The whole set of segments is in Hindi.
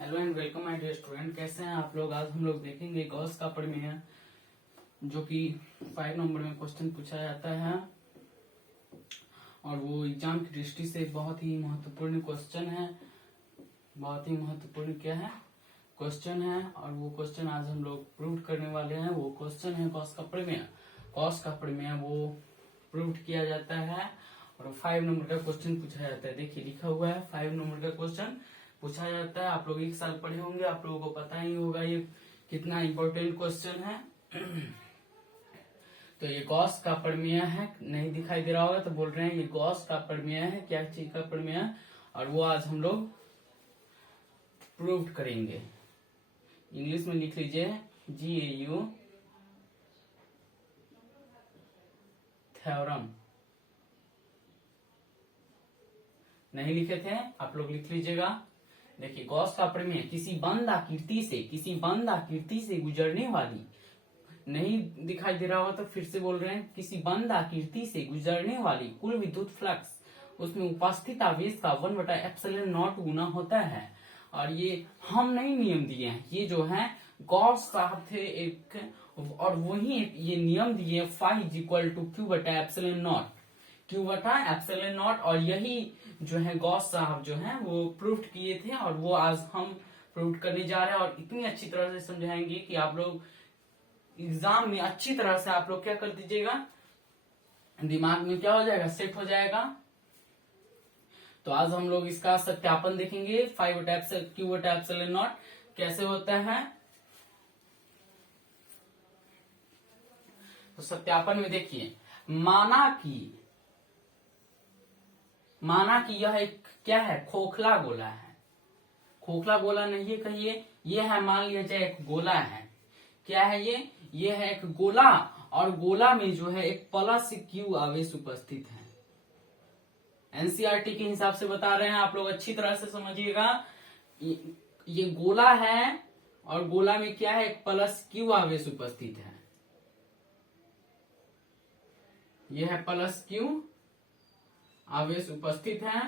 Hello and welcome my dear student. कैसे हैं आप लोग। आज हम लोग देखेंगे गॉस का प्रमेय, जो कि 5 नंबर में क्वेश्चन पूछा जाता है और वो एग्जाम की दृष्टि से बहुत ही महत्वपूर्ण क्वेश्चन है। बहुत ही महत्वपूर्ण क्या है क्वेश्चन है, और वो क्वेश्चन आज हम लोग प्रूव करने वाले हैं। वो क्वेश्चन है गॉस का प्रमेय। गॉस का प्रमेय वो प्रूव किया जाता है और 5 नंबर का क्वेश्चन पूछा जाता है। देखिए लिखा हुआ है 5 नंबर का क्वेश्चन पूछा जाता है। आप लोग एक साल पढ़े होंगे, आप लोगों को पता ही होगा ये कितना इम्पोर्टेंट क्वेश्चन है। तो ये गॉस का प्रमेय है, नहीं दिखाई दे रहा होगा तो बोल रहे हैं ये गॉस का प्रमेय है। क्या चीज का प्रमेय है, और वो आज हम लोग प्रूव करेंगे। इंग्लिश में लिख लीजिए GAU थ्योरम। नहीं लिखे थे आप लोग, लिख लीजिएगा। देखिए गॉस का प्रमेय किसी बंद आकृति से गुजरने वाली, नहीं दिखाई दे रहा हो तो फिर से बोल रहे हैं, किसी बंद आकृति से गुजरने वाली कुल विद्युत फ्लक्स उसमें उपस्थित आवेश का 1/ε0 गुना होता है। और ये हम नहीं नियम दिए हैं, ये जो है गॉस साहब थे एक, और वही ये नियम दिए फाई इक्वल टू Q/ε0 और यही जो है गॉस साहब जो है वो प्रूव किए थे, और वो आज हम प्रूव करने जा रहे हैं। और इतनी अच्छी तरह से समझाएंगे कि आप लोग एग्जाम में अच्छी तरह से आप लोग क्या कर दीजिएगा, दिमाग में क्या हो जाएगा, सेट हो जाएगा। तो आज हम लोग इसका सत्यापन देखेंगे। Q/ε0 कैसे होता है। तो सत्यापन में देखिए, माना कि यह एक क्या है, खोखला गोला है। खोखला गोला नहीं है कहिए, ये है, मान लिया जाए एक गोला है। क्या है ये है एक गोला, और गोला में जो है एक प्लस Q आवेश उपस्थित है। एनसीईआरटी के हिसाब से बता रहे हैं, आप लोग अच्छी तरह से समझिएगा। ये गोला है और गोला में क्या है, एक प्लस Q आवेश उपस्थित है। यह है प्लस Q आवेश उपस्थित है,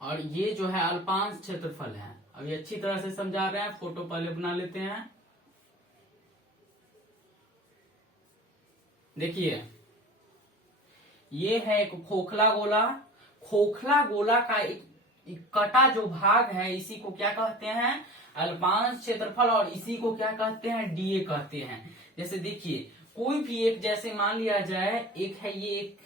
और ये जो है अल्पांश क्षेत्रफल है। अभी अच्छी तरह से समझा रहे हैं, फोटो पहले बना लेते हैं। देखिए ये है एक खोखला गोला। खोखला गोला का एक कटा जो भाग है, इसी को क्या कहते हैं, अल्पांश क्षेत्रफल, और इसी को क्या कहते हैं, डीए कहते हैं। जैसे देखिए कोई भी एक, जैसे मान लिया जाए एक है ये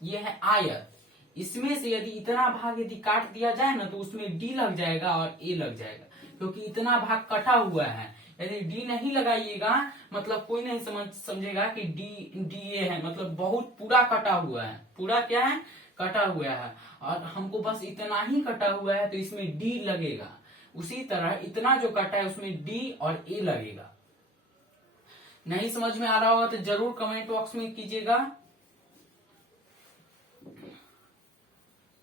है आयत, इसमें से यदि इतना भाग यदि काट दिया जाए ना तो उसमें डी लग जाएगा और ए लग जाएगा, क्योंकि इतना भाग कटा हुआ है। यदि डी नहीं लगाइएगा मतलब कोई नहीं समझेगा कि डी ए है, मतलब बहुत पूरा कटा हुआ है। पूरा क्या है, कटा हुआ है, और हमको बस इतना ही कटा हुआ है तो इसमें डी लगेगा। उसी तरह इतना जो कटा है उसमें डी और ए लगेगा। नहीं समझ में आ रहा होगा तो जरूर कमेंट बॉक्स में कीजिएगा।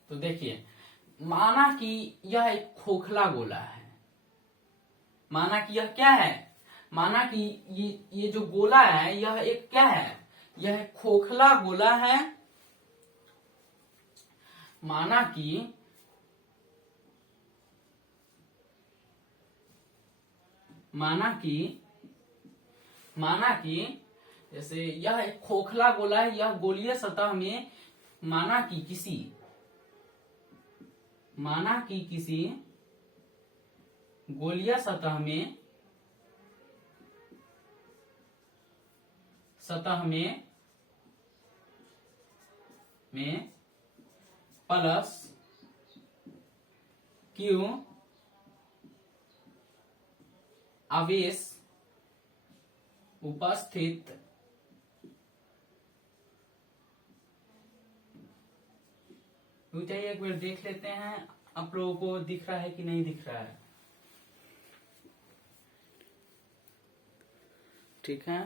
तो देखिए, माना कि यह एक खोखला गोला है। माना कि यह क्या है, माना कि ये जो गोला है यह एक क्या है, यह एक खोखला गोला है। माना कि जैसे यह एक खोखला गोला है, यह गोलीय सतह में माना कि किसी गोलीय सतह में प्लस Q आवेश उपस्थित चाहिए। एक बार देख लेते हैं आप लोगों को दिख रहा है कि नहीं दिख रहा है। ठीक है,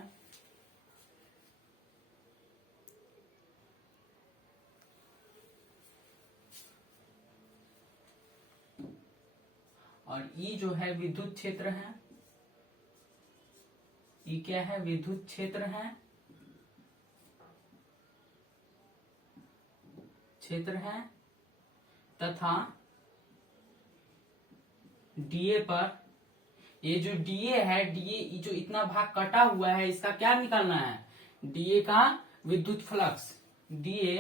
और ई जो है विद्युत क्षेत्र है। ई क्या है, विद्युत क्षेत्र है। क्षेत्र है तथा डीए पर, ये जो डीए है, डीए जो इतना भाग कटा हुआ है इसका क्या निकालना है, डीए का विद्युत फ्लक्स। डीए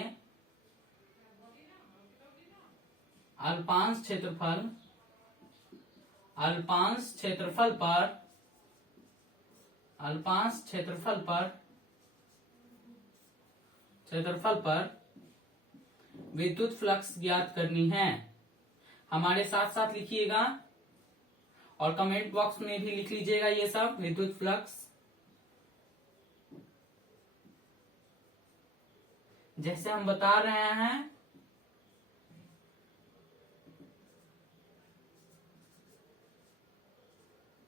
अल्पांश क्षेत्रफल, अल्पांश क्षेत्रफल पर, अल्पांश क्षेत्रफल पर, क्षेत्रफल पर विद्युत फ्लक्स ज्ञात करनी है। हमारे साथ साथ लिखिएगा और कमेंट बॉक्स में भी लिख लीजिएगा ये सब विद्युत फ्लक्स। जैसे हम बता रहे हैं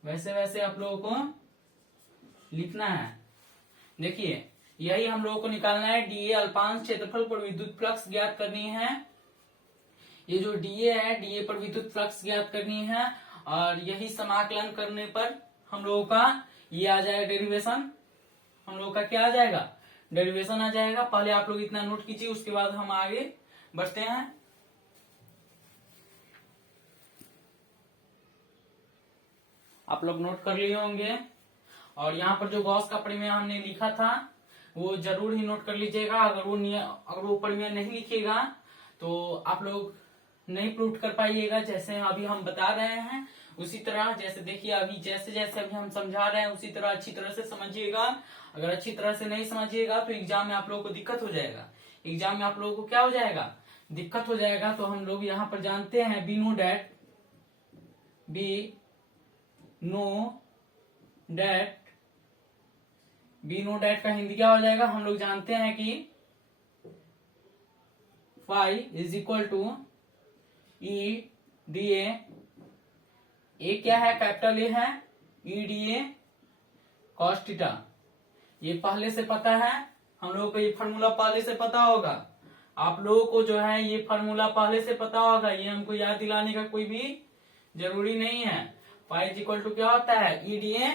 वैसे वैसे आप लोगों को लिखना है। देखिए यही हम लोगों को निकालना है, डीए अल्पांश क्षेत्रफल पर विद्युत फ्लक्स ज्ञात करनी है। ये जो डीए है, डीए पर विद्युत फ्लक्स ज्ञात करनी है और यही समाकलन करने पर हम लोगों का ये आ जाएगा डेरिवेशन। हम लोगों का क्या आ जाएगा, डेरिवेशन आ जाएगा। पहले आप लोग इतना नोट कीजिए, उसके बाद हम आगे बढ़ते हैं। आप लोग नोट कर लिए होंगे और यहाँ पर जो गॉस का प्रमेय हमने लिखा था वो जरूर ही नोट कर लीजिएगा। अगर वो प्रमेय नहीं लिखिएगा तो आप लोग नहीं प्रूव कर पाइएगा। जैसे अभी हम बता रहे हैं उसी तरह, जैसे देखिए अभी जैसे जैसे अभी हम समझा रहे हैं उसी तरह अच्छी तरह से समझिएगा। अगर अच्छी तरह से नहीं समझिएगा तो एग्जाम में आप लोगों को दिक्कत हो जाएगा। एग्जाम में आप लोगों को क्या हो जाएगा, दिक्कत हो जाएगा। तो हम लोग यहाँ पर जानते हैं बी नो डैट का हिंदी क्या हो जाएगा, हम लोग जानते हैं कि phi is equal to E D A क्या है, कैपिटल ए है, E D A cos theta. ये पहले से पता है हम लोगों को, ये फार्मूला पहले से पता होगा। आप लोगों को जो है ये फार्मूला पहले से पता होगा, ये हमको याद दिलाने का कोई भी जरूरी नहीं है। फाई इज इक्वल टू क्या होता है, E D A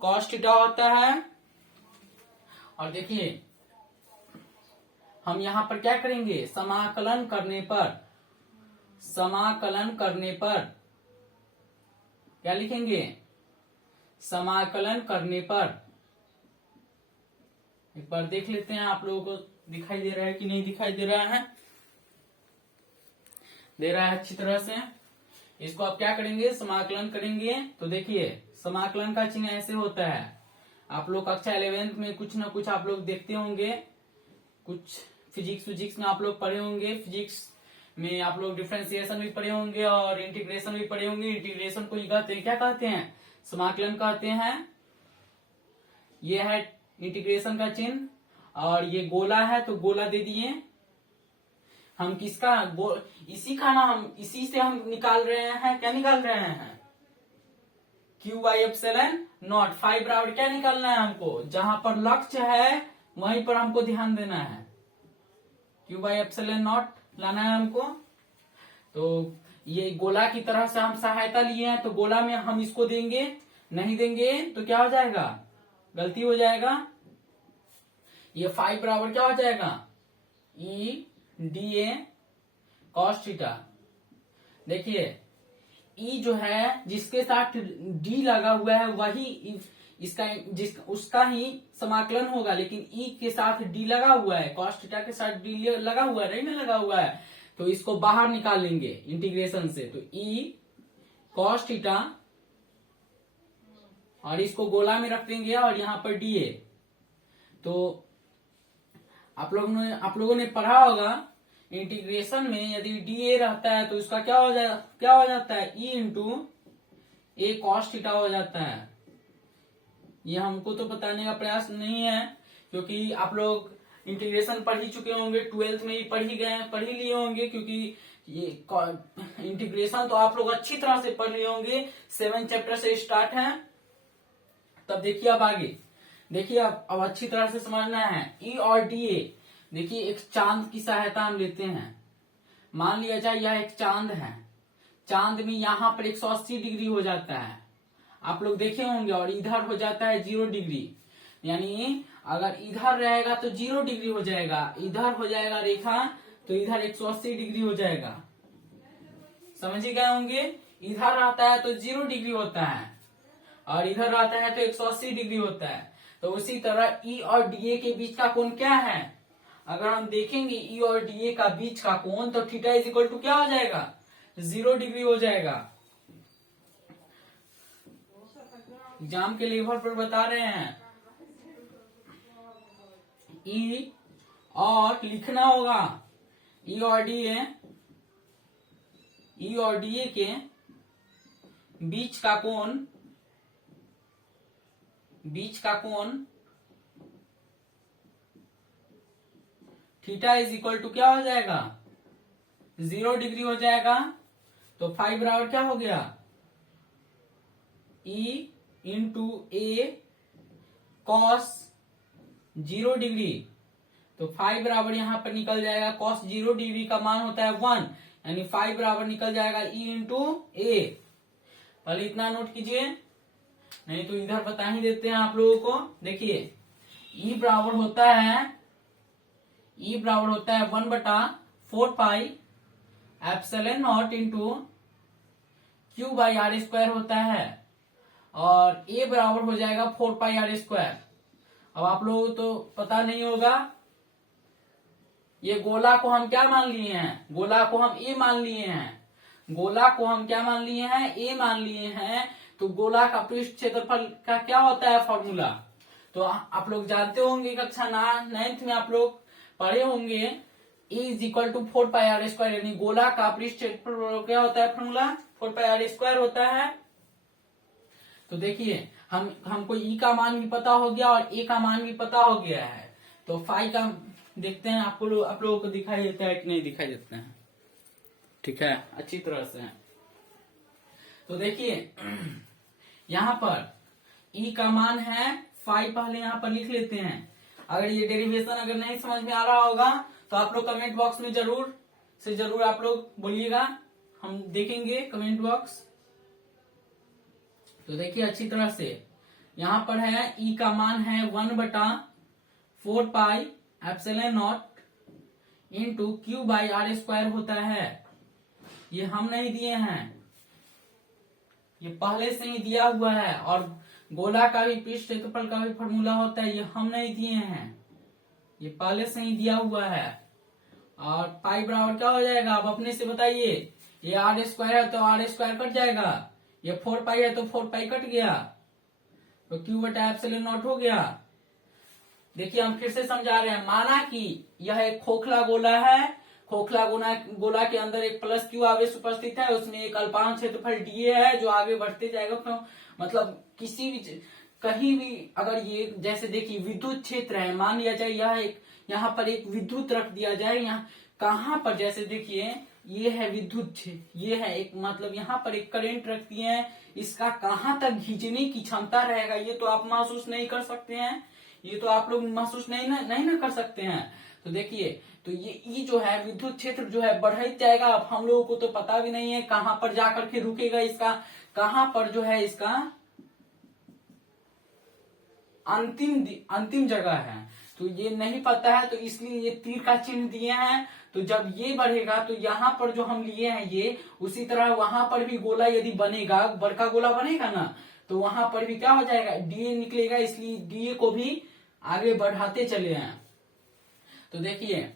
cos theta होता है। और देखिए हम यहां पर क्या करेंगे, समाकलन करने पर क्या लिखेंगे, समाकलन करने पर। एक बार देख लेते हैं आप लोगों को दिखाई दे रहा है कि नहीं दिखाई दे रहा है, दे रहा है अच्छी तरह से। इसको आप क्या करेंगे, समाकलन करेंगे। तो देखिए समाकलन का चिन्ह ऐसे होता है। आप लोग कक्षा 11th में कुछ ना कुछ आप लोग देखते होंगे, कुछ फिजिक्स में आप लोग पढ़े होंगे। फिजिक्स में आप लोग डिफरेंशिएशन भी पढ़े होंगे और इंटीग्रेशन भी पढ़े होंगे। इंटीग्रेशन को कहते हैं, क्या कहते हैं, समाकलन कहते हैं। ये है इंटीग्रेशन का चिन्ह और ये गोला है तो गोला दे दिए। हम किसका इसी का ना, हम इसी से हम निकाल रहे हैं, क्या निकाल रहे हैं, Q/ε0 फाई बराबर क्या निकालना है हमको, जहां पर लक्ष्य है वहीं पर हमको ध्यान देना है। Q/ε0 लाना है हमको। तो ये गोला की तरह से हम सहायता लिए हैं, तो गोला में हम इसको देंगे, नहीं देंगे तो क्या हो जाएगा, गलती हो जाएगा। ये फाई बराबर क्या हो जाएगा, ई डी ए कॉस थीटा। देखिए ई जो है जिसके साथ डी लगा हुआ है वही उसका ही समाकलन होगा, लेकिन ई के साथ डी लगा हुआ है, कॉस थीटा के साथ डी लगा हुआ है, नहीं ना लगा हुआ है, तो इसको बाहर निकाल लेंगे इंटीग्रेशन से। तो ई कॉस थीटा और इसको गोला में रख देंगे और यहाँ पर डी ए। तो आप लोगों ने पढ़ा होगा इंटीग्रेशन में यदि डी ए रहता है तो उसका क्या हो जाता है, ई इंटू ए कॉस थीटा हो जाता है। ये हमको तो बताने का प्रयास नहीं है क्योंकि आप लोग इंटीग्रेशन पढ़ ही चुके होंगे, 12th में ही पढ़ ही लिए होंगे, क्योंकि ये इंटीग्रेशन तो आप लोग अच्छी तरह से पढ़ लिए होंगे, 7 चैप्टर से स्टार्ट है। तब देखिए अब आगे देखिए, अब अच्छी तरह से समझना है। ई और डी ए, देखिए एक चांद की सहायता हम लेते हैं। मान लिया जाए यह एक चांद है, चांद में यहाँ पर 180 डिग्री हो जाता है, आप लोग देखे होंगे, और इधर हो जाता है 0 डिग्री। यानी अगर इधर रहेगा तो 0 डिग्री हो जाएगा, इधर हो जाएगा रेखा तो इधर 180 डिग्री हो जाएगा। समझ ही गए होंगे। इधर आता है तो 0 डिग्री होता है और इधर आता है तो 180 डिग्री होता है। तो उसी तरह ई और डीए के बीच का कोण क्या है, अगर हम देखेंगे ई और डीए का बीच का कोण, तो थीटा इज इक्वल टू क्या हो जाएगा, 0 डिग्री हो जाएगा। एग्जाम के लेवल पर बता रहे हैं। ई और लिखना होगा ई और डीए के बीच का कोण थीटा इज इक्वल टू क्या हो जाएगा, 0 डिग्री हो जाएगा। तो 5 बराबर क्या हो गया, ई इंटू ए कॉस 0 डिग्री। तो 5 बराबर यहां पर निकल जाएगा, कॉस 0 डिग्री का मान होता है 1, यानी 5 बराबर निकल जाएगा ई इंटू ए। पहले इतना नोट कीजिए, नहीं तो इधर बता ही देते हैं आप लोगों को। देखिए ई बराबर होता है 1/4 pi epsilon naught into Q by R square होता है, और ए बराबर हो जाएगा 4 पाई आर स्क्वायर। अब आप लोगों को तो पता नहीं होगा, ये गोला को हम क्या मान लिए हैं, गोला को हम ए मान लिए हैं, गोला को हम क्या मान लिए हैं, ए मान लिए हैं। तो गोला का पृष्ठ क्षेत्रफल का क्या होता है फॉर्मूला, तो आप लोग जानते होंगे, कक्षा 9th में आप लोग पढ़े होंगे, A is equal to 4 pi r square, यानी गोला का पृष्ठ क्षेत्रफल क्या होता है फॉर्मूला, 4 पाई आर स्क्वायर होता है। तो देखिए हमको ई का मान भी पता हो गया और ए का मान भी पता हो गया है। तो फाई का देखते हैं आप लोगों को दिखाई देता है कि नहीं दिखाई देता है, ठीक है, अच्छी तरह से। तो देखिए यहाँ पर ई का मान है 5, पहले यहाँ पर लिख लेते हैं। अगर ये डेरिवेशन अगर नहीं समझ में आ रहा होगा तो आप लोग कमेंट बॉक्स में जरूर आप लोग बोलिएगा, हम देखेंगे कमेंट बॉक्स। तो देखिए अच्छी तरह से यहाँ पर है ई का मान है 1/4 pi epsilon naught into Q by R square होता है। ये हम नहीं दिए हैं, ये पहले से ही दिया हुआ है, और गोला का भी पृष्ठ क्षेत्रफल का भी फॉर्मूला होता है, ये हम नहीं दिए हैं, ये पहले से ही दिया हुआ है। और पाई बराबर क्या हो जाएगा, अब अपने से बताइए, ये आर स्क्वायर है तो आर स्क्वायर कट जाएगा, ये 4 पाई है तो 4 पाई कट गया, तो क्यू बटा एप्सिलॉन नॉट हो गया। देखिए हम फिर से समझा रहे हैं, माना कि यह एक खोखला गोला है, खोखला गोला के अंदर एक प्लस क्यू आवेश उपस्थित है, उसमें एक अल्पांश क्षेत्रफल डीए है जो आगे बढ़ते जाएगा। तो मतलब किसी भी कहीं भी अगर ये जैसे देखिए विद्युत क्षेत्र है, मान लिया जाए यहाँ पर एक विद्युत रख दिया जाए, यहाँ कहाँ पर जैसे देखिए ये है विद्युत क्षेत्र, ये है एक मतलब यहाँ पर एक करंट रख दिए हैं, इसका कहाँ तक खींचने की क्षमता रहेगा ये तो आप महसूस नहीं कर सकते हैं, ये तो आप लोग महसूस नहीं ना कर सकते हैं। तो देखिए तो ये जो है विद्युत क्षेत्र जो है बढ़ जाएगा। अब हम लोगों को तो पता भी नहीं है कहाँ पर जाकर के रुकेगा, इसका कहाँ पर जो है इसका अंतिम जगह है, तो ये नहीं पता है, तो इसलिए ये तीर का चिन्ह दिए हैं। तो जब ये बढ़ेगा तो यहाँ पर जो हम लिए हैं ये, उसी तरह वहां पर भी गोला यदि बनेगा, बड़का गोला बनेगा ना, तो वहां पर भी क्या हो जाएगा, डीए निकलेगा, इसलिए डीए को भी आगे बढ़ाते चले हैं। तो देखिए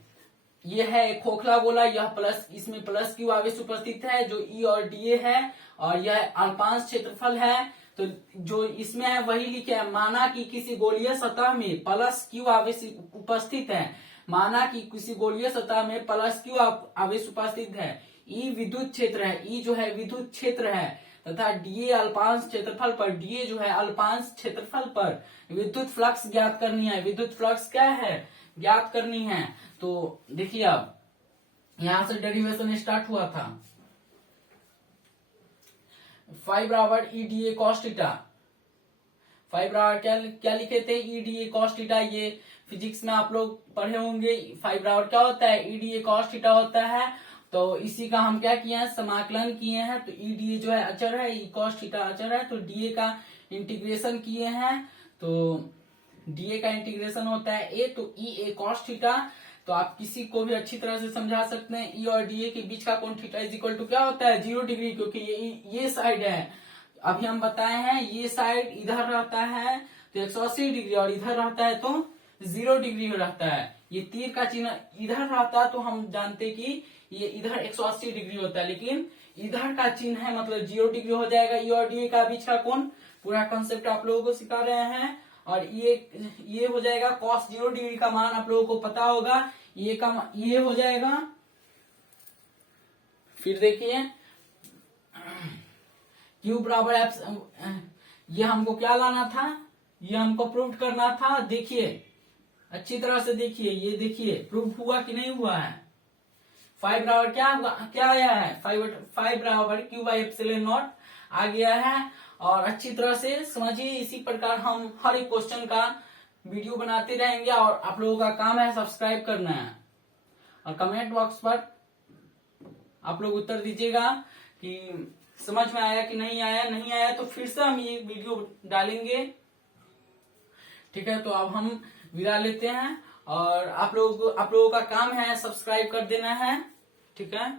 ये है एक खोखला गोला, यह प्लस, इसमें प्लस क्यू आवेश उपस्थित है जो ई और डीए है, और यह अल्पांश क्षेत्रफल है। तो जो इसमें है वही लिखे है, माना कि किसी गोलीय सतह में प्लस क्यू आवेश उपस्थित है, माना कि किसी गोलीय सतह में प्लस क्यू आवेश उपस्थित है, ई विद्युत क्षेत्र है, ई जो है विद्युत क्षेत्र है, तथा डीए अल्पांश क्षेत्रफल पर, डीए जो है अल्पांश क्षेत्रफल पर विद्युत फ्लक्स ज्ञात करनी है। विद्युत फ्लक्स क्या है, ज्ञात करनी है। तो देखिए अब यहां से डेरिवेशन स्टार्ट हुआ था, 5 बराबर ई डी ए कॉस थीटा, 5 बराबर क्या लिखे थे, ई डी ए कॉस थीटा, ये फिजिक्स में आप लोग पढ़े होंगे। 5 बराबर क्या होता है, E D A cos theta होता है। तो इसी का हम क्या किए हैं, समाकलन किए हैं। तो ई डी ए जो है अचर है, ई कॉस थीटा अचर है, तो डीए का इंटीग्रेशन किए हैं। तो डीए का इंटीग्रेशन होता है ए, तो ई ए कॉस थीटा तो आप किसी को भी अच्छी तरह से समझा सकते हैं। ई और डीए के बीच का कोण थीटा इज इक्वल टू क्या होता है 0 डिग्री, क्योंकि ये साइड है। अभी हम बताए हैं ये साइड इधर रहता है तो 180 डिग्री और इधर रहता है तो 0 डिग्री रहता है। ये तीर का चिन्ह इधर रहता है तो हम जानते कि ये इधर 180 डिग्री होता है, लेकिन इधर का चिन्ह है मतलब 0 डिग्री हो जाएगा। ई और डीए का बीच का कोण पूरा कंसेप्ट आप लोगों को सिखा रहे हैं। और ये हो जाएगा cos 0 डिग्री का मान आप लोगों को पता होगा, ये हो जाएगा। फिर देखिए Q बराबर एफ, ये हमको क्या लाना था, ये हमको प्रूव करना था। देखिए अच्छी तरह से देखिए, ये देखिए प्रूव हुआ कि नहीं हुआ है। 5 बराबर क्या आया है, 5 बराबर Q बाई एप्सिलॉन नॉट आ गया है। और अच्छी तरह से समझिए, इसी प्रकार हम हर एक क्वेश्चन का वीडियो बनाते रहेंगे और आप लोगों का काम है सब्सक्राइब करना है। और कमेंट बॉक्स पर आप लोग उत्तर दीजिएगा कि समझ में आया कि नहीं आया। नहीं आया तो फिर से हम ये वीडियो डालेंगे, ठीक है। तो अब हम विदा लेते हैं और आप लोगों का काम है सब्सक्राइब कर देना है, ठीक है।